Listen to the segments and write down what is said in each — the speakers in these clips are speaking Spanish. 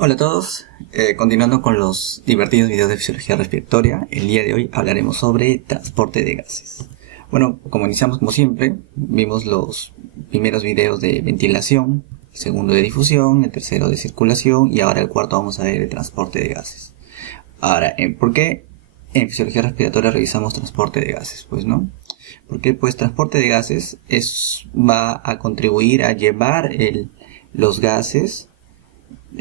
Hola a todos, continuando con los divertidos videos de fisiología respiratoria, el día de hoy hablaremos sobre transporte de gases. Bueno, como iniciamos como siempre, vimos los primeros videos de ventilación, el segundo de difusión, el tercero de circulación y ahora el cuarto vamos a ver el transporte de gases. Ahora, ¿por qué en fisiología respiratoria revisamos transporte de gases? Pues no, porque pues transporte de gases va a contribuir a llevar los gases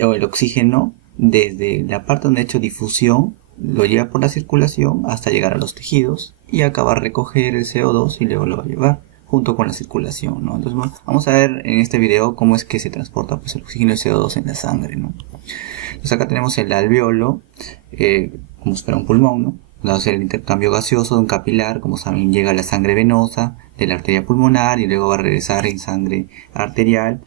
o el oxígeno desde la parte donde ha hecho difusión, lo lleva por la circulación hasta llegar a los tejidos y acaba de recoger el CO2 y luego lo va a llevar junto con la circulación, ¿no? Entonces vamos a ver en este video cómo es que se transporta pues, el oxígeno y el CO2 en la sangre, ¿no? Entonces acá tenemos el alveolo, como si fuera un pulmón, ¿no? Va a hacer el intercambio gaseoso de un capilar, como saben, llega a la sangre venosa de la arteria pulmonar y luego va a regresar en sangre arterial,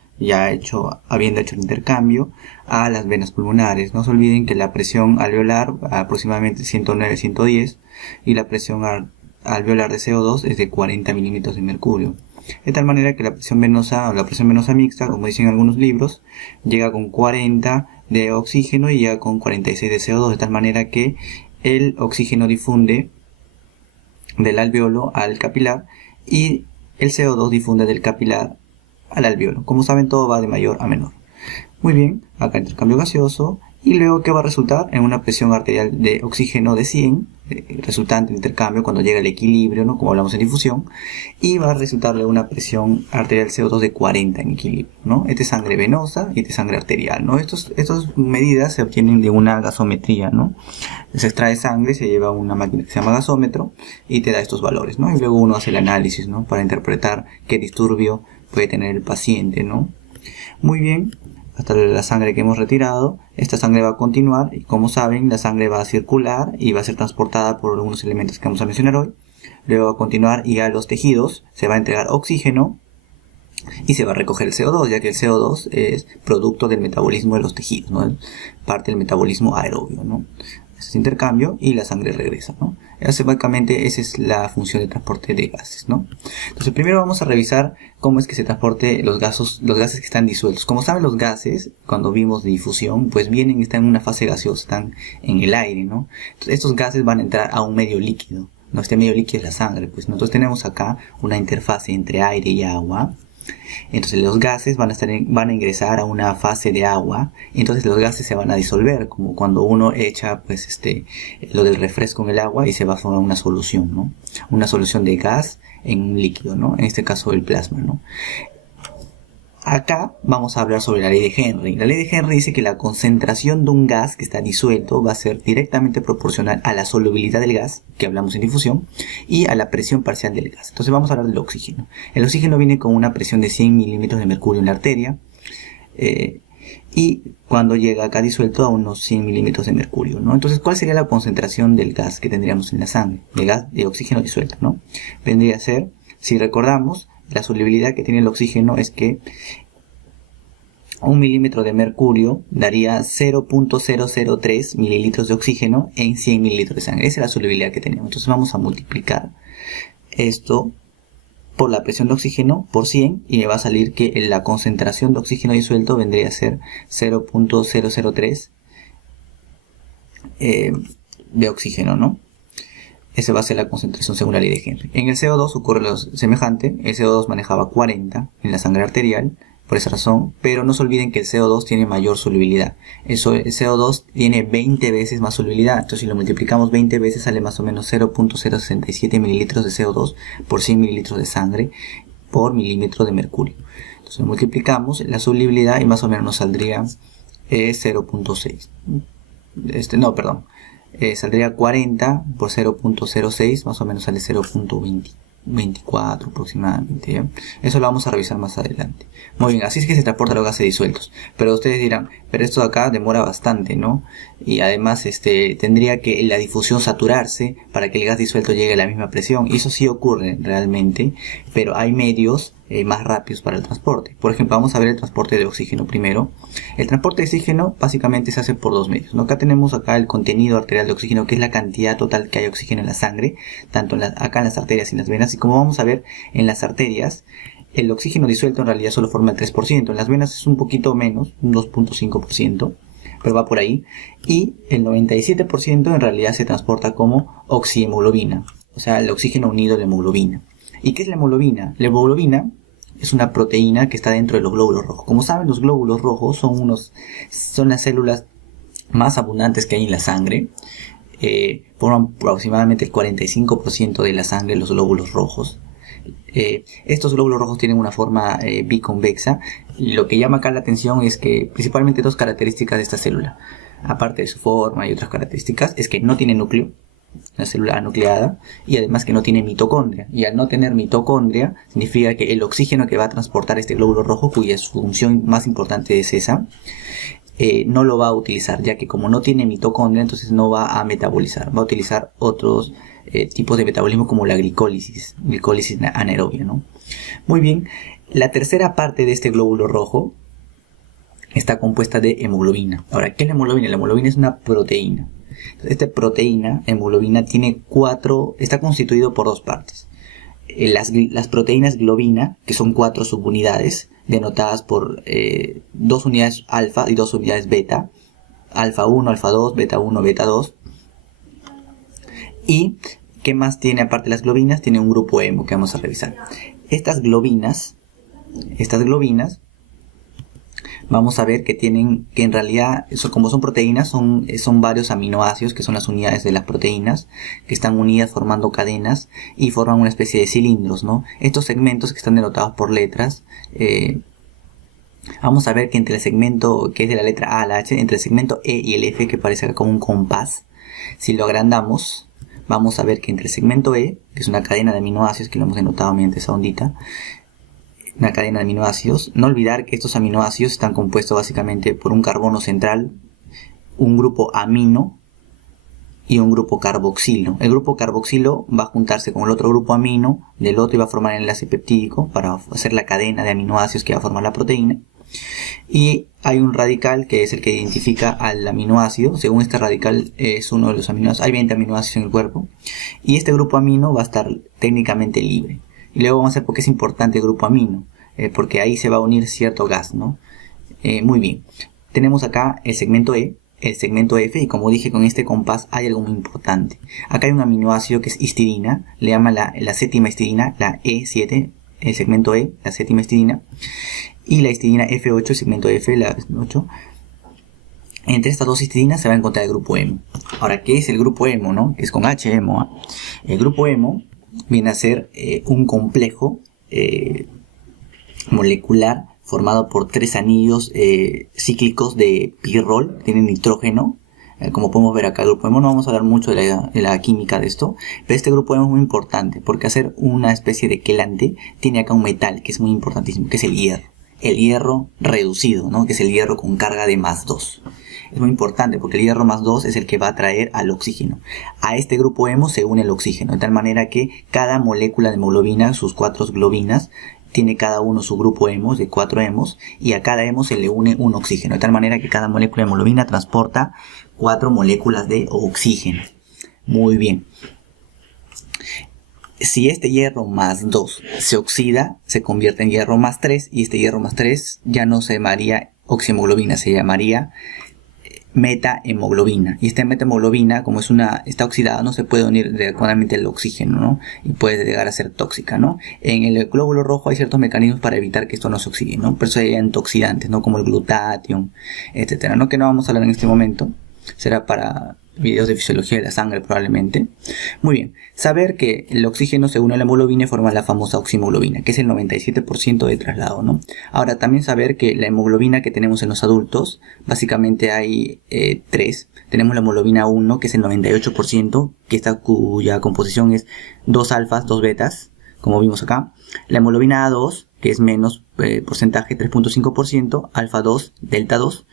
habiendo hecho el intercambio a las venas pulmonares. No se olviden que la presión alveolar aproximadamente 109-110 y la presión alveolar de CO2 es de 40 milímetros de mercurio. De tal manera que la presión venosa o la presión venosa mixta, como dicen algunos libros, llega con 40 de oxígeno y llega con 46 de CO2, de tal manera que el oxígeno difunde del alveolo al capilar y el CO2 difunde del capilar al alveolo. Como saben, todo va de mayor a menor. Muy bien, acá intercambio gaseoso y luego ¿qué va a resultar? En una presión arterial de oxígeno de 100, resultante de intercambio cuando llega el equilibrio, ¿no? Como hablamos en difusión, y va a resultarle una presión arterial CO2 de 40 en equilibrio, ¿no? Esta es sangre venosa y esta es sangre arterial, ¿no? Estas medidas se obtienen de una gasometría, ¿no? Se extrae sangre, se lleva a una máquina que se llama gasómetro y te da estos valores, ¿no? Y luego uno hace el análisis, ¿no? Para interpretar qué disturbio puede tener el paciente, ¿no? Muy bien, hasta la sangre que hemos retirado, esta sangre va a continuar y como saben la sangre va a circular y va a ser transportada por algunos elementos que vamos a mencionar hoy. Luego va a continuar y a los tejidos se va a entregar oxígeno y se va a recoger el CO2, ya que el CO2 es producto del metabolismo de los tejidos, ¿no? Parte del metabolismo aerobio, ¿no? Ese intercambio y la sangre regresa, ¿no? Básicamente esa es la función de transporte de gases, ¿no? Entonces primero vamos a revisar cómo es que se transporte los gases que están disueltos. Como saben, los gases, cuando vimos de difusión, pues están en una fase gaseosa, están en el aire, ¿no? Entonces estos gases van a entrar a un medio líquido, ¿no? Este medio líquido es la sangre, pues nosotros tenemos acá una interfase entre aire y agua. Entonces los gases van a ingresar a una fase de agua, entonces los gases se van a disolver, como cuando uno echa pues lo del refresco en el agua y se va a formar una solución, ¿no? Una solución de gas en un líquido, ¿no? En este caso el plasma, ¿no? Acá vamos a hablar sobre la ley de Henry. La ley de Henry dice que la concentración de un gas que está disuelto va a ser directamente proporcional a la solubilidad del gas, que hablamos en difusión, y a la presión parcial del gas. Entonces vamos a hablar del oxígeno. El oxígeno viene con una presión de 100 milímetros de mercurio en la arteria, y cuando llega acá disuelto a unos 100 milímetros de mercurio, ¿no? Entonces, ¿cuál sería la concentración del gas que tendríamos en la sangre? De oxígeno disuelto, ¿no? Vendría a ser, si recordamos, la solubilidad que tiene el oxígeno es que 1 milímetro de mercurio daría 0.003 mililitros de oxígeno en 100 mililitros de sangre. Esa es la solubilidad que tenemos. Entonces vamos a multiplicar esto por la presión de oxígeno por 100 y me va a salir que la concentración de oxígeno disuelto vendría a ser 0.003 de oxígeno, ¿no? Esa va a ser la concentración según la ley de Henry. En el CO2 ocurre lo semejante. El CO2 manejaba 40 en la sangre arterial, por esa razón, pero no se olviden que el CO2 tiene mayor solubilidad. El CO2 tiene 20 veces más solubilidad, entonces si lo multiplicamos 20 veces sale más o menos 0.067 mililitros de CO2 por 100 mililitros de sangre por milímetro de mercurio. Entonces multiplicamos la solubilidad y más o menos nos saldría 0.6. Saldría 40 por 0.06, más o menos sale 0.24 aproximadamente, ¿ya? Eso lo vamos a revisar más adelante. Muy bien, así es que se transportan los gases disueltos. Pero ustedes dirán, pero esto de acá demora bastante, ¿no? Y además tendría que la difusión saturarse para que el gas disuelto llegue a la misma presión. Y eso sí ocurre realmente, pero hay medios más rápidos para el transporte. Por ejemplo, vamos a ver el transporte de oxígeno primero. El transporte de oxígeno básicamente se hace por dos medios, ¿no? Acá tenemos el contenido arterial de oxígeno, que es la cantidad total que hay de oxígeno en la sangre, tanto acá en las arterias y en las venas. Y como vamos a ver en las arterias, el oxígeno disuelto en realidad solo forma el 3%. En las venas es un poquito menos, un 2.5%. pero va por ahí. Y el 97% en realidad se transporta como oxihemoglobina, o sea, el oxígeno unido a la hemoglobina. ¿Y qué es la hemoglobina? La hemoglobina es una proteína que está dentro de los glóbulos rojos. Como saben, los glóbulos rojos son las células más abundantes que hay en la sangre. Forman aproximadamente el 45% de la sangre, los glóbulos rojos. Estos glóbulos rojos tienen una forma biconvexa, y lo que llama acá la atención es que principalmente dos características de esta célula, aparte de su forma y otras características, es que no tiene núcleo, la célula anucleada, y además que no tiene mitocondria. Y al no tener mitocondria significa que el oxígeno que va a transportar este glóbulo rojo, cuya función más importante es esa, no lo va a utilizar, ya que como no tiene mitocondria, entonces no va a metabolizar, va a utilizar otros tipos de metabolismo como la glicólisis anaerobia, ¿no? Muy bien, la tercera parte de este glóbulo rojo está compuesta de hemoglobina. Ahora, ¿qué es la hemoglobina? La hemoglobina es una proteína. Entonces, esta proteína, hemoglobina, está constituido por dos partes. Las proteínas globina, que son 4 subunidades, denotadas por 2 unidades alfa y 2 unidades beta, alfa 1, alfa 2, beta 1, beta 2. ¿Y qué más tiene aparte de las globinas? Tiene un grupo hemo que vamos a revisar. Estas globinas, vamos a ver que en realidad, como son proteínas, son varios aminoácidos, que son las unidades de las proteínas, que están unidas formando cadenas y forman una especie de cilindros, ¿no? Estos segmentos que están denotados por letras, vamos a ver que entre el segmento que es de la letra A a la H, entre el segmento E y el F, que parece acá como un compás, si lo agrandamos, vamos a ver que entre el segmento E, que es una cadena de aminoácidos, que lo hemos denotado mediante esa ondita, una cadena de aminoácidos, no olvidar que estos aminoácidos están compuestos básicamente por un carbono central, un grupo amino y un grupo carboxilo. El grupo carboxilo va a juntarse con el otro grupo amino del otro y va a formar el enlace peptídico para hacer la cadena de aminoácidos que va a formar la proteína. Y hay un radical que es el que identifica al aminoácido. Según este radical es uno de los aminoácidos. Hay 20 aminoácidos en el cuerpo. Y este grupo amino va a estar técnicamente libre. Y luego vamos a ver por qué es importante el grupo amino. Porque ahí se va a unir cierto gas, ¿no? Muy bien. Tenemos acá el segmento E, el segmento F, y como dije, con este compás hay algo muy importante. Acá hay un aminoácido que es histidina. Le llama la séptima histidina, la E7, el segmento E, la séptima histidina. Y la histidina F8, el segmento F, la 8. Entre estas dos histidinas se va a encontrar el grupo hemo. Ahora, ¿qué es el grupo hemo, no? Es con H, hemo, ¿eh? El grupo hemo viene a ser un complejo molecular formado por 3 anillos cíclicos de pirrol, tienen nitrógeno. Como podemos ver acá, el grupo hemo, no vamos a hablar mucho de la química de esto, pero este grupo hemo es muy importante porque hacer una especie de quelante tiene acá un metal que es muy importantísimo, que es el hierro. El hierro reducido, ¿no? Que es el hierro con carga de +2. Es muy importante porque el hierro +2 es el que va a atraer al oxígeno. A este grupo hemo se une el oxígeno, de tal manera que cada molécula de hemoglobina, sus 4 globinas, tiene cada uno su grupo hemos, de 4 hemos, y a cada hemo se le une un oxígeno, de tal manera que cada molécula de hemoglobina transporta 4 moléculas de oxígeno. Muy bien. Si este hierro +2 se oxida, se convierte en hierro +3, y este hierro +3 ya no se llamaría oxihemoglobina, se llamaría metahemoglobina. Y esta metahemoglobina, como está oxidada, no se puede unir adecuadamente al oxígeno, ¿no? Y puede llegar a ser tóxica, ¿no? En el glóbulo rojo hay ciertos mecanismos para evitar que esto no se oxide, ¿no? Por eso hay antioxidantes, ¿no? Como el glutatión, etcétera, ¿no? Que no vamos a hablar en este momento. Será para videos de fisiología de la sangre probablemente. Muy bien, saber que el oxígeno se une a la hemoglobina y forma la famosa oxihemoglobina, que es el 97% de traslado, ¿no? Ahora también saber que la hemoglobina que tenemos en los adultos, básicamente hay 3. Tenemos la hemoglobina 1, que es el 98%, cuya composición es 2 alfas, 2 betas, como vimos acá. La hemoglobina A2, que es menos porcentaje, 3.5%, alfa 2, delta 2,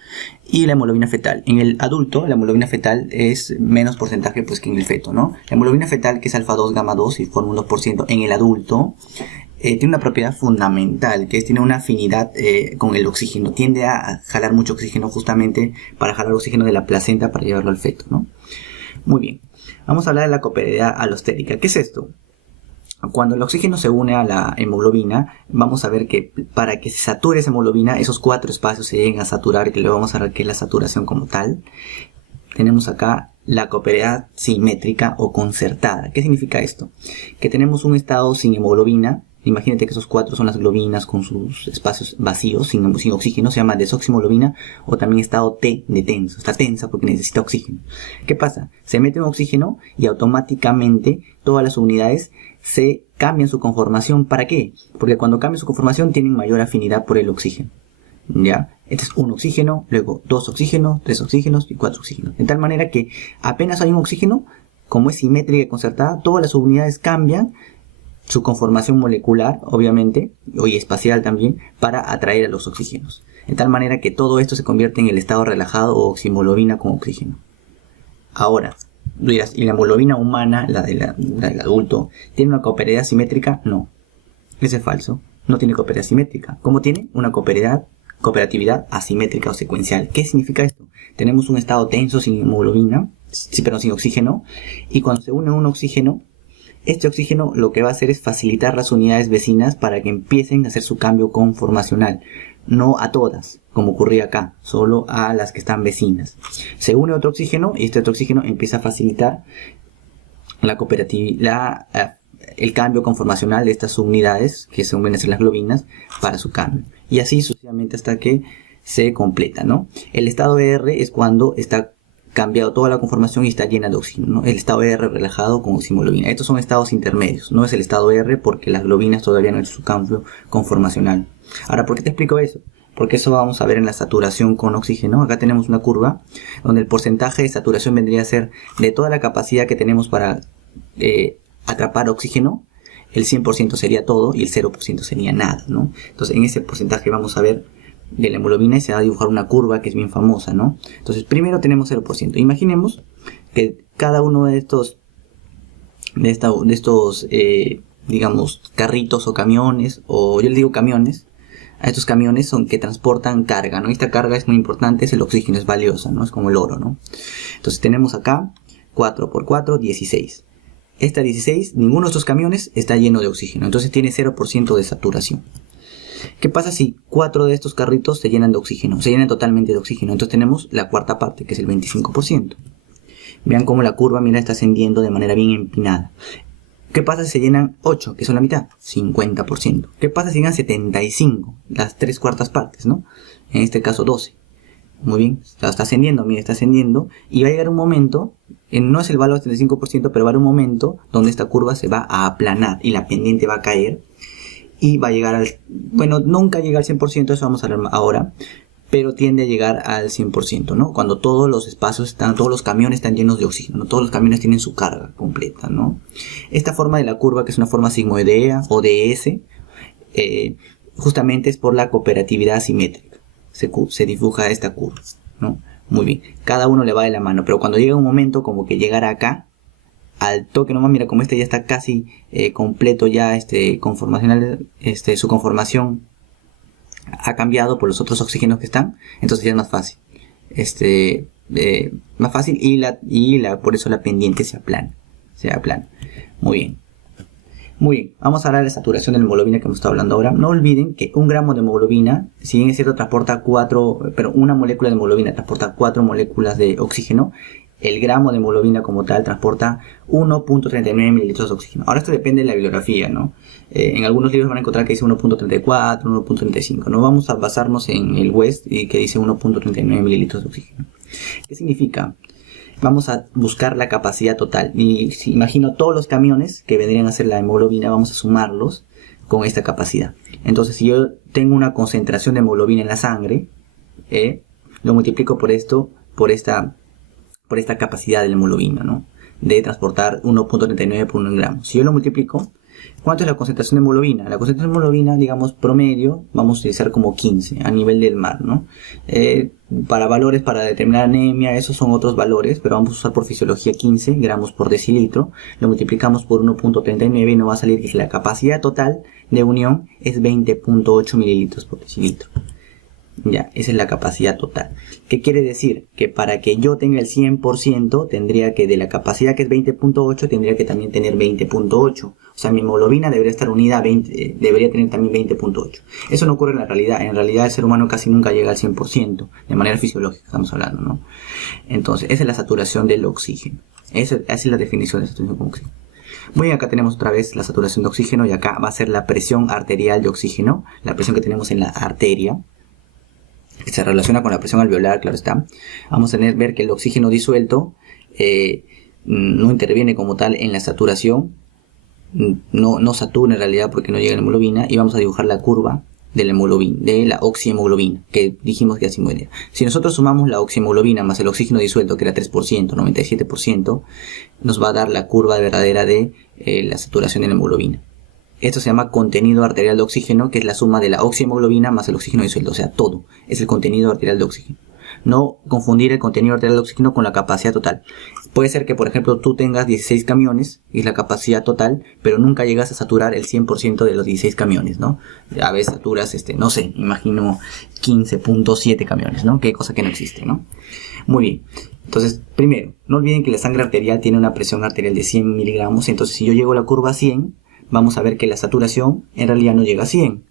y la hemoglobina fetal. En el adulto, la hemoglobina fetal es menos porcentaje pues que en el feto, ¿no? La hemoglobina fetal, que es alfa 2, gamma 2, y forma un 2% en el adulto, tiene una propiedad fundamental, que tiene una afinidad con el oxígeno. Tiende a jalar mucho oxígeno justamente para jalar oxígeno de la placenta para llevarlo al feto, ¿no? Muy bien. Vamos a hablar de la cooperaridad alostérica. ¿Qué es esto? Cuando el oxígeno se une a la hemoglobina, vamos a ver que para que se sature esa hemoglobina, esos 4 espacios se lleguen a saturar, que le vamos a ver que es la saturación como tal. Tenemos acá la cooperaridad simétrica o concertada. ¿Qué significa esto? Que tenemos un estado sin hemoglobina. Imagínate que esos 4 son las globinas con sus espacios vacíos, sin oxígeno, se llama desoximoglobina, o también estado T de tenso. Está tensa porque necesita oxígeno. ¿Qué pasa? Se mete un oxígeno y automáticamente todas las unidades se cambian su conformación. ¿Para qué? Porque cuando cambian su conformación tienen mayor afinidad por el oxígeno. ¿Ya? Este es un oxígeno, luego 2 oxígenos, 3 oxígenos y 4 oxígenos. De tal manera que apenas hay un oxígeno, como es simétrica y concertada, todas las unidades cambian su conformación molecular, obviamente, y espacial también, para atraer a los oxígenos. De tal manera que todo esto se convierte en el estado relajado o oximoglobina con oxígeno. Ahora, dirás, ¿y la hemoglobina humana, la del adulto, tiene una cooperaridad simétrica? No. Ese es falso. No tiene cooperaridad simétrica. ¿Cómo tiene? Una cooperatividad asimétrica o secuencial. ¿Qué significa esto? Tenemos un estado tenso sin hemoglobina, pero sin oxígeno, y cuando se une un oxígeno, este oxígeno lo que va a hacer es facilitar las unidades vecinas para que empiecen a hacer su cambio conformacional. No a todas, como ocurría acá, solo a las que están vecinas. Se une otro oxígeno y este otro oxígeno empieza a facilitar la cooperatividad, el cambio conformacional de estas unidades que son las globinas para su cambio. Y así sucesivamente hasta que se completa, ¿no? El estado R es cuando está cambiado toda la conformación y está llena de oxígeno, ¿no? El estado R relajado con oximoglobina. Estos son estados intermedios. No es el estado R porque las globinas todavía no han hecho su cambio conformacional. Ahora, ¿por qué te explico eso? Porque eso vamos a ver en la saturación con oxígeno. Acá tenemos una curva donde el porcentaje de saturación vendría a ser de toda la capacidad que tenemos para atrapar oxígeno. El 100% sería todo y el 0% sería nada, ¿no? Entonces, en ese porcentaje vamos a ver de la hemoglobina y se va a dibujar una curva que es bien famosa, ¿no? Entonces, primero tenemos 0%. Imaginemos que cada uno de estos digamos, carritos o camiones, o yo les digo camiones, a estos camiones son que transportan carga, ¿no? Y esta carga es muy importante, es el oxígeno, es valiosa, ¿no? Es como el oro, ¿no? Entonces tenemos acá 4 por 4, 16. Esta 16, ninguno de estos camiones está lleno de oxígeno, entonces tiene 0% de saturación. ¿Qué pasa si 4 de estos carritos se llenan de oxígeno? Se llenan totalmente de oxígeno. Entonces tenemos la cuarta parte, que es el 25%. Vean cómo la curva, mira, está ascendiendo de manera bien empinada. ¿Qué pasa si se llenan 8, que son la mitad? 50%. ¿Qué pasa si llegan 75? Las 3/4 partes, ¿no? En este caso 12. Muy bien, está ascendiendo, mira, está ascendiendo. Y va a llegar un momento, no es el valor del 75%, pero va a haber un momento donde esta curva se va a aplanar y la pendiente va a caer. Y va a llegar al... Bueno, nunca llega al 100%, eso vamos a ver ahora. Pero tiende a llegar al 100%, ¿no? Cuando todos los espacios están, todos los camiones están llenos de oxígeno, ¿no? Todos los camiones tienen su carga completa, ¿no? Esta forma de la curva, que es una forma sigmoidea o de S, justamente es por la cooperatividad simétrica. Se dibuja esta curva, ¿no? Muy bien. Cada uno le va de la mano, pero cuando llega un momento como que llegar acá, al toque nomás, mira como este ya está casi completo ya conformacional, su conformación ha cambiado por los otros oxígenos que están, entonces ya es más fácil, más fácil y por eso la pendiente se aplana, muy bien. Muy bien, vamos a hablar de la saturación de la hemoglobina que hemos estado hablando ahora. No olviden que 1 gramo de hemoglobina, si bien es cierto, transporta una molécula de hemoglobina transporta 4 moléculas de oxígeno. El gramo de hemoglobina como tal transporta 1.39 mililitros de oxígeno. Ahora esto depende de la bibliografía, ¿no? En algunos libros van a encontrar que dice 1.34, 1.35. No vamos a basarnos en el West y que dice 1.39 mililitros de oxígeno. ¿Qué significa? Vamos a buscar la capacidad total. Y si imagino todos los camiones que vendrían a ser la hemoglobina, vamos a sumarlos con esta capacidad. Entonces, si yo tengo una concentración de hemoglobina en la sangre, lo multiplico por esta capacidad de la hemoglobina, ¿no? De transportar 1.39 por 1 gramo. Si yo lo multiplico, ¿cuánto es la concentración de hemoglobina? La concentración de hemoglobina, digamos, promedio, vamos a utilizar como 15 a nivel del mar, ¿no? Para valores, para determinar anemia, esos son otros valores, pero vamos a usar por fisiología 15 gramos por decilitro. Lo multiplicamos por 1.39 y nos va a salir que la capacidad total de unión es 20.8 mililitros por decilitro. Ya, esa es la capacidad total. ¿Qué quiere decir? Que para que yo tenga el 100%, tendría que de la capacidad que es 20.8, tendría que también tener 20.8. O sea, mi hemoglobina debería estar unida a 20, debería tener también 20.8. Eso no ocurre en la realidad. En realidad el ser humano casi nunca llega al 100%, de manera fisiológica estamos hablando, ¿no? Entonces, esa es la saturación del oxígeno. Esa es la definición de saturación con oxígeno. Muy bien, acá tenemos otra vez la saturación de oxígeno y acá va a ser la presión arterial de oxígeno, la presión que tenemos en la arteria, que se relaciona con la presión alveolar, claro está. Vamos a ver que el oxígeno disuelto no interviene como tal en la saturación, no satura en realidad porque no llega a la hemoglobina, y vamos a dibujar la curva de la hemoglobina, de la oxihemoglobina, que dijimos que así muere. Si nosotros sumamos la oxihemoglobina más el oxígeno disuelto, que era 3%, 97%, nos va a dar la curva verdadera de la saturación de la hemoglobina. Esto se llama contenido arterial de oxígeno, que es la suma de la oxihemoglobina más el oxígeno disuelto. O sea, todo es el contenido arterial de oxígeno. No confundir el contenido arterial de oxígeno con la capacidad total. Puede ser que, por ejemplo, tú tengas 16 camiones, y es la capacidad total, pero nunca llegas a saturar el 100% de los 16 camiones, ¿no? A veces saturas, no sé, imagino 15.7 camiones, ¿no? Que cosa que no existe, ¿no? Muy bien. Entonces, primero, no olviden que la sangre arterial tiene una presión arterial de 100 miligramos. Entonces, si yo llego a la curva a 100, vamos a ver que la saturación en realidad no llega a 100.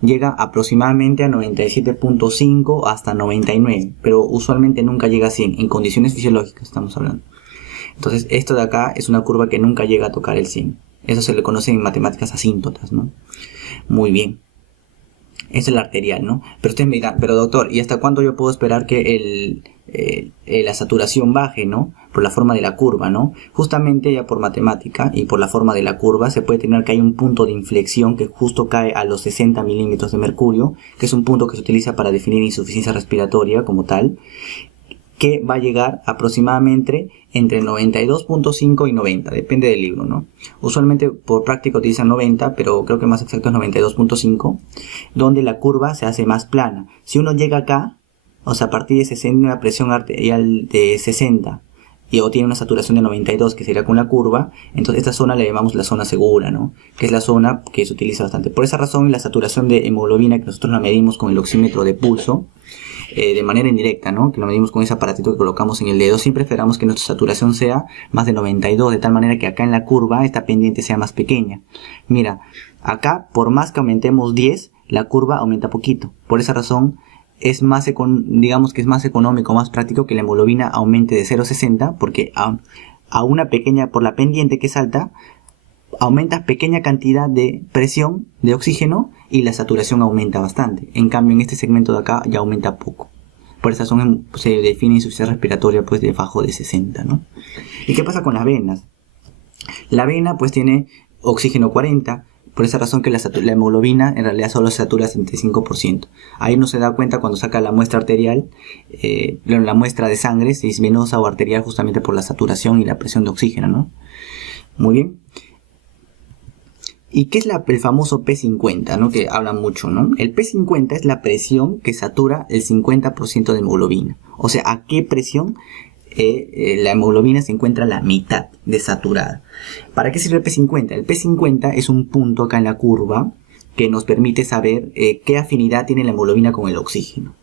Llega aproximadamente a 97.5 hasta 99, pero usualmente nunca llega a 100, en condiciones fisiológicas estamos hablando. Entonces, esto de acá es una curva que nunca llega a tocar el 100. Eso se le conoce en matemáticas asíntotas, ¿no? Muy bien. Esa es la arterial, ¿no? Pero ustedes me dirán, pero doctor, ¿y hasta cuándo yo puedo esperar que la saturación baje, ¿no? Por la forma de la curva, ¿no? Justamente ya por matemática y por la forma de la curva se puede tener que hay un punto de inflexión que justo cae a los 60 milímetros de mercurio, que es un punto que se utiliza para definir insuficiencia respiratoria como tal, que va a llegar aproximadamente entre 92.5 y 90, depende del libro, ¿no? Usualmente por práctica utilizan 90, pero creo que más exacto es 92.5, donde la curva se hace más plana. Si uno llega acá, o sea, a partir de 60, una presión arterial de 60, o tiene una saturación de 92, que sería con la curva, entonces esta zona le llamamos la zona segura, ¿no? Que es la zona que se utiliza bastante. Por esa razón, la saturación de hemoglobina, que nosotros la medimos con el oxímetro de pulso, de manera indirecta, ¿no? Que lo medimos con ese aparatito que colocamos en el dedo, siempre esperamos que nuestra saturación sea más de 92, de tal manera que acá en la curva esta pendiente sea más pequeña. Mira, acá por más que aumentemos 10, la curva aumenta poquito. Por esa razón es más, digamos que es más económico, más práctico que la hemoglobina aumente de 0,60, porque a una pequeña, por la pendiente que es alta, aumentas pequeña cantidad de presión de oxígeno y la saturación aumenta bastante. En cambio, en este segmento de acá ya aumenta poco. Por esa razón se define insuficiencia respiratoria pues debajo de 60, ¿no? ¿Y qué pasa con las venas? La vena pues tiene oxígeno 40, por esa razón que la hemoglobina en realidad solo se satura 75%. Ahí uno se da cuenta cuando saca la muestra arterial, la muestra de sangre, si es venosa o arterial, justamente por la saturación y la presión de oxígeno, ¿no? Muy bien. ¿Y qué es el famoso P50, ¿no? Que hablan mucho, ¿no? El P50 es la presión que satura el 50% de hemoglobina. O sea, ¿a qué presión la hemoglobina se encuentra a la mitad de saturada? ¿Para qué sirve el P50? El P50 es un punto acá en la curva que nos permite saber qué afinidad tiene la hemoglobina con el oxígeno.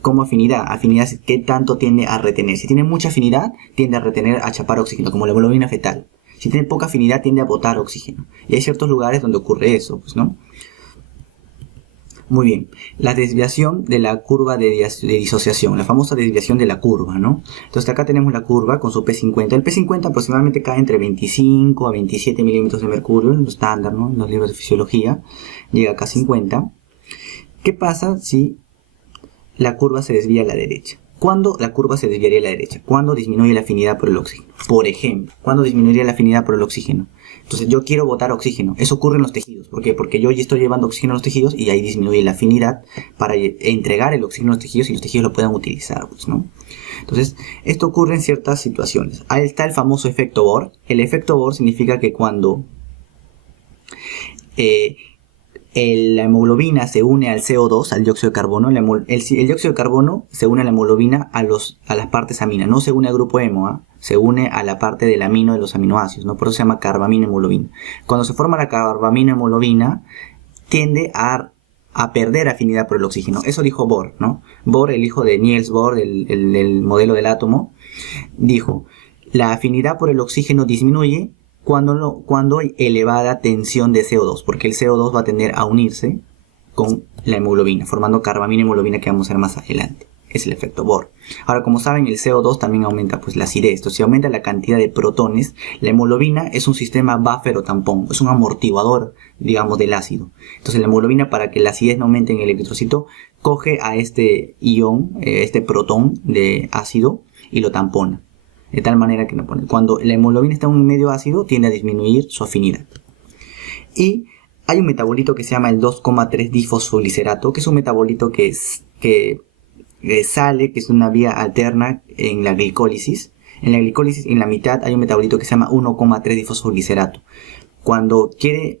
¿Cómo afinidad? Afinidad es qué tanto tiende a retener. Si tiene mucha afinidad, tiende a retener, a chapar oxígeno, como la hemoglobina fetal. Si tiene poca afinidad, tiende a botar oxígeno. Y hay ciertos lugares donde ocurre eso, pues, ¿no? Muy bien. La desviación de la curva de disociación, la famosa desviación de la curva, ¿no? Entonces acá tenemos la curva con su P50. El P50 aproximadamente cae entre 25 a 27 milímetros de mercurio, en lo estándar, ¿no? En los libros de fisiología. Llega acá a 50. ¿Qué pasa si la curva se desvía a la derecha? ¿Cuándo la curva se desviaría a la derecha? ¿Cuándo disminuye la afinidad por el oxígeno? Por ejemplo, ¿cuándo disminuiría la afinidad por el oxígeno? Entonces yo quiero botar oxígeno. Eso ocurre en los tejidos. ¿Por qué? Porque yo ya estoy llevando oxígeno a los tejidos y ahí disminuye la afinidad para entregar el oxígeno a los tejidos y los tejidos lo puedan utilizar, pues, ¿no? Entonces, esto ocurre en ciertas situaciones. Ahí está el famoso efecto Bohr. El efecto Bohr significa que cuando la hemoglobina se une al CO2, al dióxido de carbono, el dióxido de carbono se une a la hemoglobina a las partes aminas, no se une al grupo hemo, ¿eh? Se une a la parte del amino de los aminoácidos, ¿no? Por eso se llama carbamina hemoglobina. Cuando se forma la carbamina hemoglobina, tiende a a perder afinidad por el oxígeno. Eso dijo Bohr, ¿no? Bohr, el hijo de Niels Bohr, el modelo del átomo, dijo, la afinidad por el oxígeno disminuye cuando hay elevada tensión de CO2, porque el CO2 va a tender a unirse con la hemoglobina, formando carbamina y hemoglobina que vamos a ver más adelante. Es el efecto Bohr. Ahora, como saben, el CO2 también aumenta pues la acidez. Entonces, si aumenta la cantidad de protones, la hemoglobina es un sistema buffer o tampón, es un amortiguador, digamos, del ácido. Entonces, la hemoglobina, para que la acidez no aumente en el eritrocito, coge a este ion, este protón de ácido, y lo tampona. De tal manera que no pone. Cuando la hemoglobina está en un medio ácido, tiende a disminuir su afinidad. Y hay un metabolito que se llama el 2,3-difosfolicerato, que es un metabolito que sale, que es una vía alterna en la glicólisis. En la glicólisis, en la mitad, hay un metabolito que se llama 1,3-difosfolicerato. Cuando quiere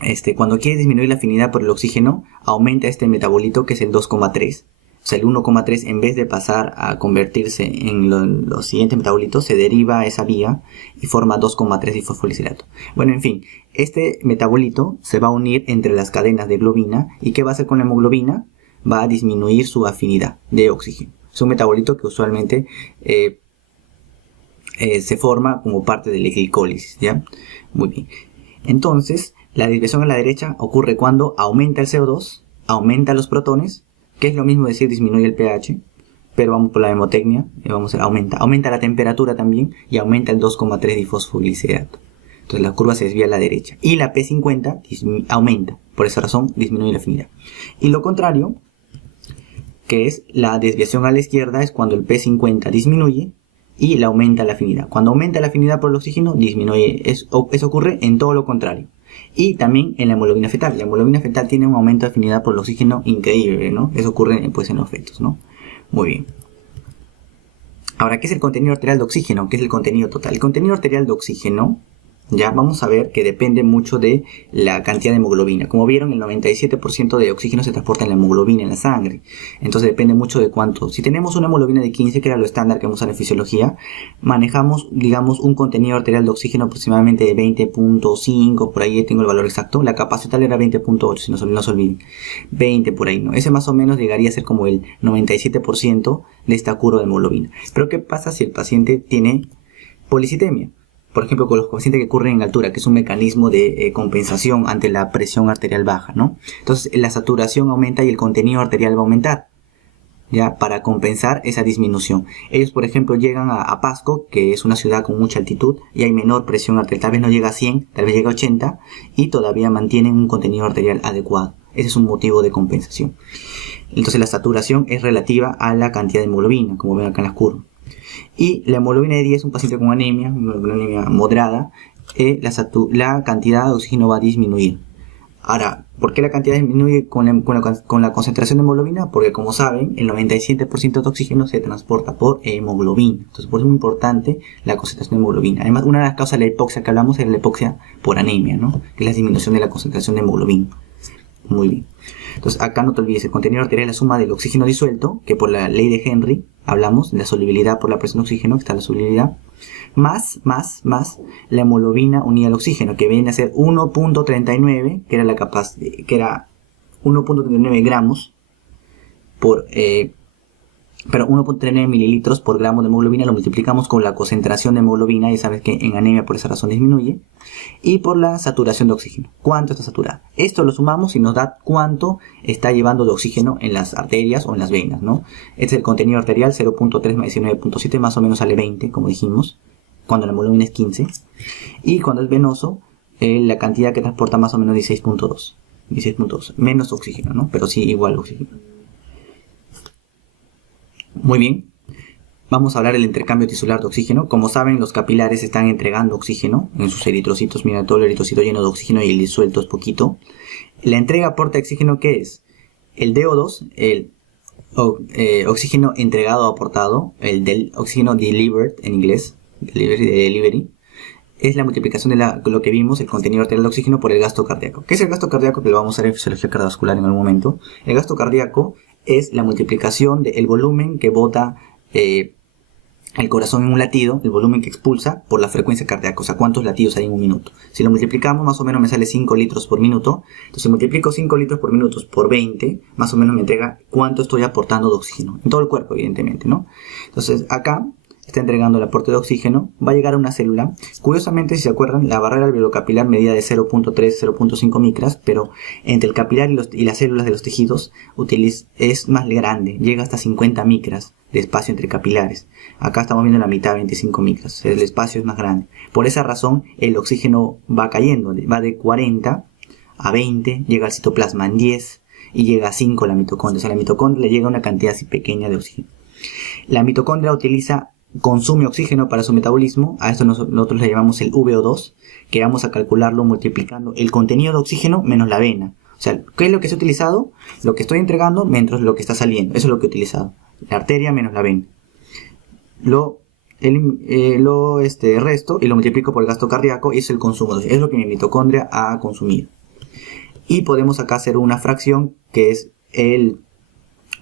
disminuir la afinidad por el oxígeno, aumenta este metabolito que es el 2,3. O sea, el 1,3, en vez de pasar a convertirse en los siguientes metabolitos, se deriva esa vía y forma 2,3-difosfolicerato. Bueno, en fin, este metabolito se va a unir entre las cadenas de globina. ¿Y qué va a hacer con la hemoglobina? Va a disminuir su afinidad de oxígeno. Es un metabolito que usualmente se forma como parte de la glicólisis, ¿ya? Muy bien. Entonces, la desviación a la derecha ocurre cuando aumenta el CO2, aumenta los protones, que es lo mismo decir disminuye el pH, pero vamos por la hemotecnia, y vamos a aumenta la temperatura también, y aumenta el 2,3-difosfolicerato. Entonces la curva se desvía a la derecha. Y la P50 aumenta, por esa razón disminuye la afinidad. Y lo contrario, que es la desviación a la izquierda, es cuando el P50 disminuye y le aumenta la afinidad. Cuando aumenta la afinidad por el oxígeno, disminuye. Eso ocurre en todo lo contrario. Y también en la hemoglobina fetal. La hemoglobina fetal tiene un aumento de afinidad por el oxígeno increíble, ¿no? Eso ocurre pues en los fetos, ¿no? Muy bien. Ahora, ¿qué es el contenido arterial de oxígeno? ¿Qué es el contenido total? El contenido arterial de oxígeno, ya vamos a ver que depende mucho de la cantidad de hemoglobina. Como vieron, el 97% de oxígeno se transporta en la hemoglobina, en la sangre. Entonces depende mucho de cuánto. Si tenemos una hemoglobina de 15, que era lo estándar que vamos a ver en fisiología, manejamos, digamos, un contenido arterial de oxígeno aproximadamente de 20.5, por ahí tengo el valor exacto. La capacidad era 20.8, si no se olviden. 20 por ahí, ¿no? Ese más o menos llegaría a ser como el 97% de esta curva de hemoglobina. Pero ¿qué pasa si el paciente tiene policitemia? Por ejemplo, con los pacientes que ocurren en altura, que es un mecanismo de compensación ante la presión arterial baja, ¿no? Entonces, la saturación aumenta y el contenido arterial va a aumentar, ¿ya? Para compensar esa disminución. Ellos, por ejemplo, llegan a Pasco, que es una ciudad con mucha altitud, y hay menor presión arterial. Tal vez no llega a 100, tal vez llega a 80, y todavía mantienen un contenido arterial adecuado. Ese es un motivo de compensación. Entonces, la saturación es relativa a la cantidad de hemoglobina, como ven acá en las curvas. Y la hemoglobina de 10 es un paciente con anemia, una anemia moderada, la cantidad de oxígeno va a disminuir. Ahora, ¿por qué la cantidad disminuye con la concentración de hemoglobina? Porque, como saben, el 97% de oxígeno se transporta por hemoglobina. Entonces, por eso es muy importante la concentración de hemoglobina. Además, una de las causas de la hipoxia que hablamos es la hipoxia por anemia, ¿no? Que es la disminución de la concentración de hemoglobina. Muy bien. Entonces, acá no te olvides, el contenido arterial es la suma del oxígeno disuelto, que por la ley de Henry hablamos de la solubilidad por la presión de oxígeno, que está la solubilidad, más la hemoglobina unida al oxígeno, que viene a ser 1.39, que era 1.39 gramos por 1.39 mililitros por gramo de hemoglobina, lo multiplicamos con la concentración de hemoglobina, y sabes que en anemia por esa razón disminuye, y por la saturación de oxígeno. ¿Cuánto está saturada? Esto lo sumamos y nos da cuánto está llevando de oxígeno en las arterias o en las venas, ¿no? Este es el contenido arterial, 0.3 más 19.7, más o menos sale 20, como dijimos, cuando la hemoglobina es 15, y cuando es venoso, la cantidad que transporta más o menos 16.2, menos oxígeno, ¿no? Pero sí igual oxígeno. Muy bien, vamos a hablar del intercambio tisular de oxígeno. Como saben, los capilares están entregando oxígeno en sus eritrocitos. Mira, todo el eritrocito lleno de oxígeno y el disuelto es poquito. La entrega aporta oxígeno, ¿qué es? El DO2, el oxígeno entregado o aportado, el del oxígeno delivered en inglés, delivery, es la multiplicación de lo que vimos, el contenido arterial de oxígeno, por el gasto cardíaco. ¿Qué es el gasto cardíaco? Que lo vamos a ver en fisiología cardiovascular en algún momento. El gasto cardíaco es la multiplicación del volumen que bota el corazón en un latido, el volumen que expulsa por la frecuencia cardíaca, o sea, cuántos latidos hay en un minuto. Si lo multiplicamos, más o menos me sale 5 litros por minuto. Entonces, si multiplico 5 litros por minuto por 20, más o menos me entrega cuánto estoy aportando de oxígeno. En todo el cuerpo, evidentemente, ¿no? Entonces, acá está entregando el aporte de oxígeno, va a llegar a una célula. Curiosamente, si se acuerdan, la barrera alveolo-capilar medida de 0.3, 0.5 micras, pero entre el capilar y las células de los tejidos es más grande, llega hasta 50 micras de espacio entre capilares. Acá estamos viendo la mitad, 25 micras, el espacio es más grande. Por esa razón, el oxígeno va cayendo, va de 40 a 20, llega al citoplasma en 10 y llega a 5 la mitocondria. O sea, la mitocondria le llega una cantidad así pequeña de oxígeno. La mitocondria consume oxígeno para su metabolismo. A esto nosotros le llamamos el VO2, que vamos a calcularlo multiplicando el contenido de oxígeno menos la vena. O sea, ¿qué es lo que se ha utilizado? Lo que estoy entregando menos lo que está saliendo. Eso es lo que he utilizado. La arteria menos la vena. Lo resto y lo multiplico por el gasto cardíaco y es el consumo. Es lo que mi mitocondria ha consumido. Y podemos acá hacer una fracción que es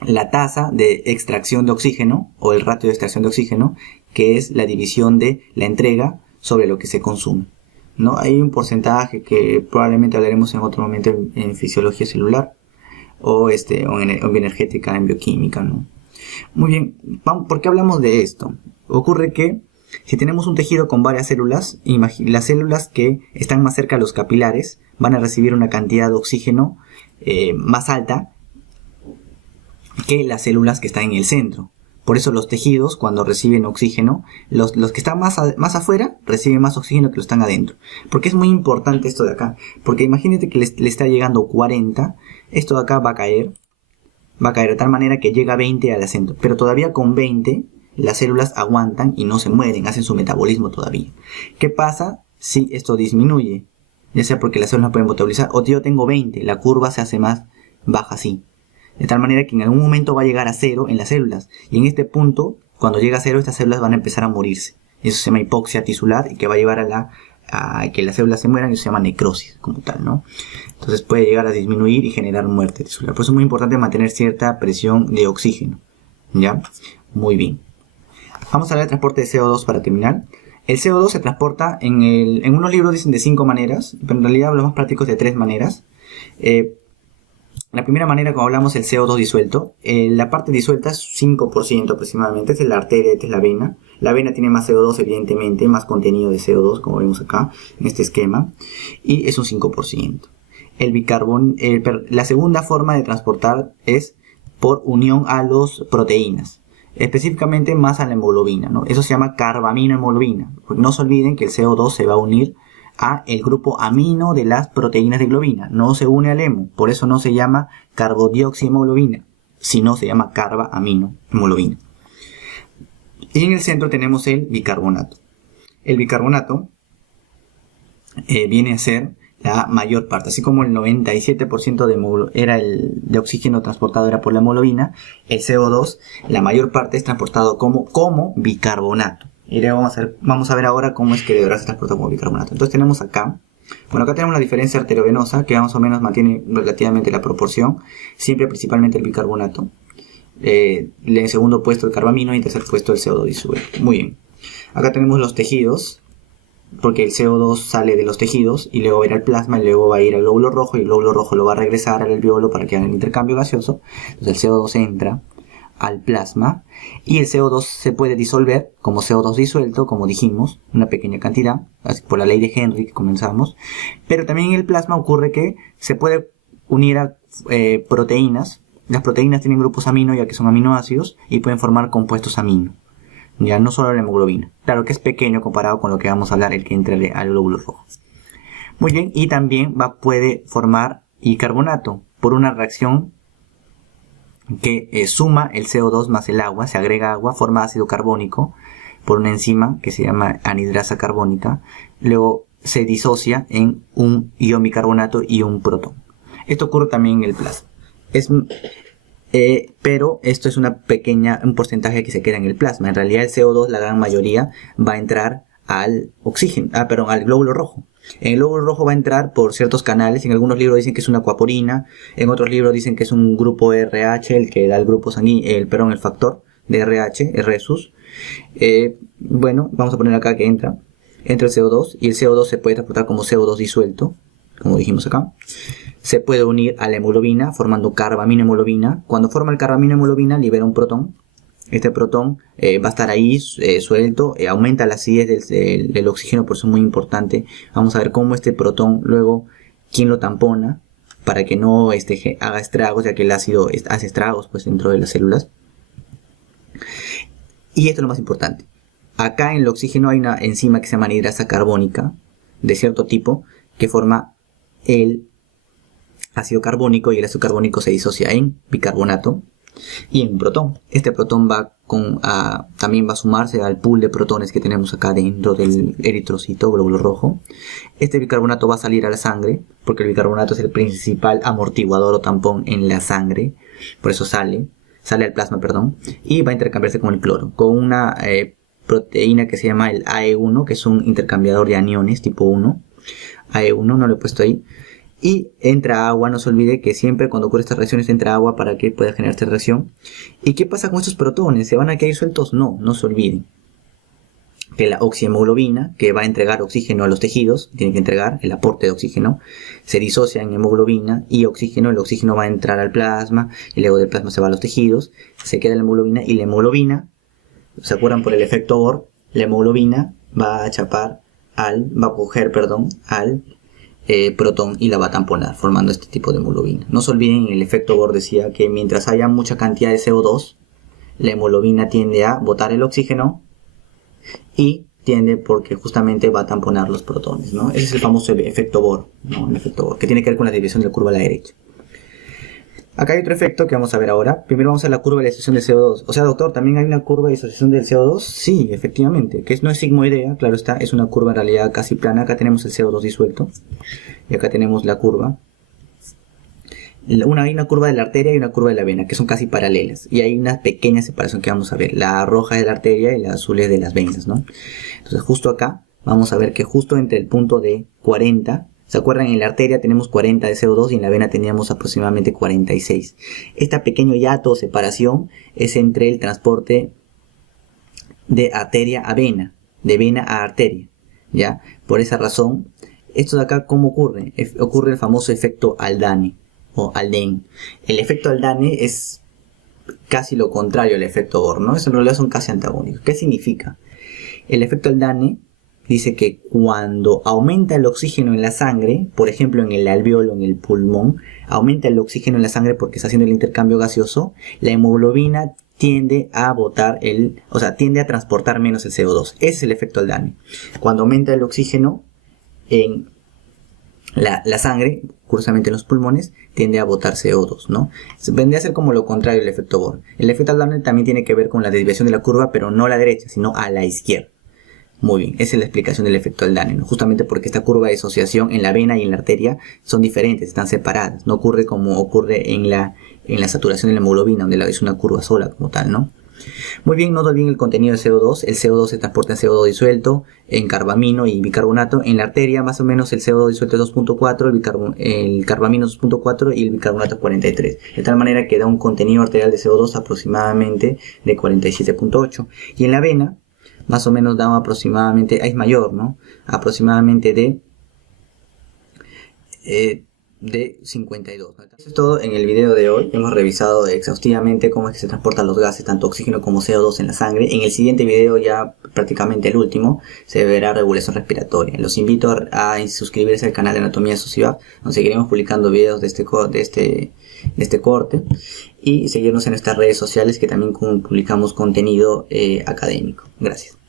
la tasa de extracción de oxígeno o el ratio de extracción de oxígeno, que es la división de la entrega sobre lo que se consume, ¿no? Hay un porcentaje que probablemente hablaremos en otro momento en fisiología celular o en bioenergética, en bioquímica, ¿no? Muy bien, ¿por qué hablamos de esto? Ocurre que si tenemos un tejido con varias células, las células que están más cerca de los capilares van a recibir una cantidad de oxígeno más alta que las células que están en el centro. Por eso los tejidos, cuando reciben oxígeno, los que están más afuera reciben más oxígeno que los que están adentro. ¿Por qué es muy importante esto de acá? Porque imagínate que le está llegando 40, esto de acá va a caer de tal manera que llega a 20 al centro. Pero todavía con 20 las células aguantan y no se mueren, hacen su metabolismo todavía. ¿Qué pasa si esto disminuye? Ya sea porque las células no pueden metabolizar, o yo tengo 20, la curva se hace más baja así. De tal manera que en algún momento va a llegar a 0 en las células. Y en este punto, cuando llega a 0, estas células van a empezar a morirse. Eso se llama hipoxia tisular y que va a llevar a que las células se mueran y eso se llama necrosis como tal, ¿no? Entonces puede llegar a disminuir y generar muerte tisular. Por eso es muy importante mantener cierta presión de oxígeno. ¿Ya? Muy bien. Vamos a hablar del transporte de CO2 para terminar. El CO2 se transporta en unos libros dicen de 5 maneras, pero en realidad los más prácticos de 3 maneras. La primera manera, como hablamos, el CO2 disuelto. La parte disuelta es 5% aproximadamente. Esta es la arteria, esta es la vena. La vena tiene más CO2, evidentemente, más contenido de CO2, como vemos acá, en este esquema. Y es un 5%. La segunda forma de transportar es por unión a las proteínas. Específicamente más a la hemoglobina, ¿no? Eso se llama carbaminohemoglobina. No se olviden que el CO2 se va a unir a el grupo amino de las proteínas de globina, no se une al hemo, por eso no se llama carbodioxihemoglobina, sino se llama carbaminohemoglobina. Y en el centro tenemos el bicarbonato. El bicarbonato viene a ser la mayor parte, así como el 97% de oxígeno transportado era por la hemoglobina, el CO2, la mayor parte es transportado como bicarbonato. Y vamos a ver ahora cómo es que deberá ser transportado como bicarbonato. Entonces tenemos acá tenemos la diferencia arteriovenosa que más o menos mantiene relativamente la proporción, siempre principalmente el bicarbonato. En segundo puesto el carbamino y en tercer puesto el CO2 disuelto. Muy bien. Acá tenemos los tejidos, porque el CO2 sale de los tejidos y luego va a ir al plasma y luego va a ir al glóbulo rojo y el glóbulo rojo lo va a regresar al alveolo para que hagan el intercambio gaseoso. Entonces el CO2 entra al plasma y el CO2 se puede disolver como CO2 disuelto, como dijimos, una pequeña cantidad, así por la ley de Henry que comenzamos, pero también en el plasma ocurre que se puede unir a proteínas. Las proteínas tienen grupos amino ya que son aminoácidos y pueden formar compuestos amino, ya no solo la hemoglobina, claro que es pequeño comparado con lo que vamos a hablar, el que entra al glóbulo rojo. Muy bien, y también puede formar bicarbonato por una reacción que suma el CO2 más el agua, se agrega agua, forma ácido carbónico por una enzima que se llama anhidrasa carbónica, luego se disocia en un ion bicarbonato y un protón. Esto ocurre también en el plasma. Pero esto es un porcentaje que se queda en el plasma. En realidad el CO2, la gran mayoría, va a entrar al glóbulo rojo. En el glóbulo rojo va a entrar por ciertos canales. En algunos libros dicen que es una acuaporina. En otros libros dicen que es un grupo RH, el que da el grupo sanguíneo, el factor de RH, RSUS. Bueno, vamos a poner acá que entra el CO2 y el CO2 se puede transportar como CO2 disuelto, como dijimos acá. Se puede unir a la hemoglobina formando carbamino-hemoglobina. Cuando forma el carbamino-hemoglobina libera un protón. Este protón va a estar ahí suelto, aumenta la acidez del oxígeno, por eso es muy importante. Vamos a ver cómo este protón luego, quién lo tampona para que no haga estragos, ya que el ácido hace estragos pues, dentro de las células. Y esto es lo más importante. Acá en el oxígeno hay una enzima que se llama anhidrasa carbónica de cierto tipo que forma el ácido carbónico y el ácido carbónico se disocia en bicarbonato y en un protón. Este protón también va a sumarse al pool de protones que tenemos acá dentro del eritrocito, glóbulo rojo. Este bicarbonato va a salir a la sangre porque el bicarbonato es el principal amortiguador o tampón en la sangre, por eso sale al plasma, perdón, y va a intercambiarse con el cloro, con una proteína que se llama el AE1, que es un intercambiador de aniones tipo 1. AE1 no lo he puesto ahí. Y entra agua, no se olvide que siempre cuando ocurre estas reacciones entra agua para que pueda generar esta reacción. ¿Y qué pasa con estos protones? ¿Se van a quedar sueltos? No, no se olviden que la oxihemoglobina, que va a entregar oxígeno a los tejidos, tiene que entregar el aporte de oxígeno, se disocia en hemoglobina y oxígeno. El oxígeno va a entrar al plasma y luego del plasma se va a los tejidos, se queda la hemoglobina y la hemoglobina, ¿se acuerdan por el efecto Bohr? La hemoglobina va a coger al protón y la va a tamponar formando este tipo de hemoglobina. No se olviden, el efecto Bohr decía que mientras haya mucha cantidad de CO2, la hemoglobina tiende a botar el oxígeno y tiende porque justamente va a tamponar los protones, ¿no? Ese es el famoso efecto Bohr, ¿no? El efecto Bohr, que tiene que ver con la división de la curva a la derecha. Acá hay otro efecto que vamos a ver ahora. Primero vamos a la curva de disociación del CO2. O sea, doctor, ¿también hay una curva de disociación del CO2? Sí, efectivamente, que no es sigmoidea, claro está, es una curva en realidad casi plana. Acá tenemos el CO2 disuelto y acá tenemos la curva. Hay una curva de la arteria y una curva de la vena, que son casi paralelas. Y hay una pequeña separación que vamos a ver. La roja es de la arteria y la azul es de las venas, ¿no? Entonces justo acá vamos a ver que justo entre el punto de 40, ¿se acuerdan? En la arteria tenemos 40 de CO2 y en la vena teníamos aproximadamente 46. Esta pequeño hiato o separación es entre el transporte de arteria a vena, de vena a arteria, ¿ya? Por esa razón, esto de acá, ¿cómo ocurre? Ocurre el famoso efecto Haldane o Haldane. El efecto Haldane es casi lo contrario al efecto Bohr, ¿no? En realidad son casi antagónicos. ¿Qué significa? El efecto Haldane dice que cuando aumenta el oxígeno en la sangre, por ejemplo en el alveolo, en el pulmón, aumenta el oxígeno en la sangre porque está haciendo el intercambio gaseoso, la hemoglobina tiende a tiende a transportar menos el CO2. Ese es el efecto Haldane. Cuando aumenta el oxígeno en la sangre, curiosamente en los pulmones, tiende a botar CO2, ¿no? Vendría a ser como lo contrario del efecto Bohr. El efecto Haldane también tiene que ver con la desviación de la curva, pero no a la derecha, sino a la izquierda. Muy bien, esa es la explicación del efecto Haldane, ¿no? Justamente porque esta curva de disociación en la vena y en la arteria son diferentes, están separadas. No ocurre como ocurre en la saturación de la hemoglobina, donde es una curva sola como tal, ¿no? Muy bien, no olviden el contenido de CO2. El CO2 se transporta en CO2 disuelto, en carbamino y bicarbonato. En la arteria más o menos el CO2 disuelto es 2.4, el carbamino es 2.4 y el bicarbonato es 43. De tal manera que da un contenido arterial de CO2 aproximadamente de 47.8. Y en la vena más o menos da aproximadamente, es mayor, ¿no? Aproximadamente de 52. Eso es todo en el video de hoy. Hemos revisado exhaustivamente cómo es que se transportan los gases, tanto oxígeno como CO2 en la sangre. En el siguiente video, ya prácticamente el último, se verá regulación respiratoria. Los invito a suscribirse al canal de Anatomía Sociedad, donde seguiremos publicando videos de este corte, y seguirnos en nuestras redes sociales, que también publicamos contenido académico. Gracias.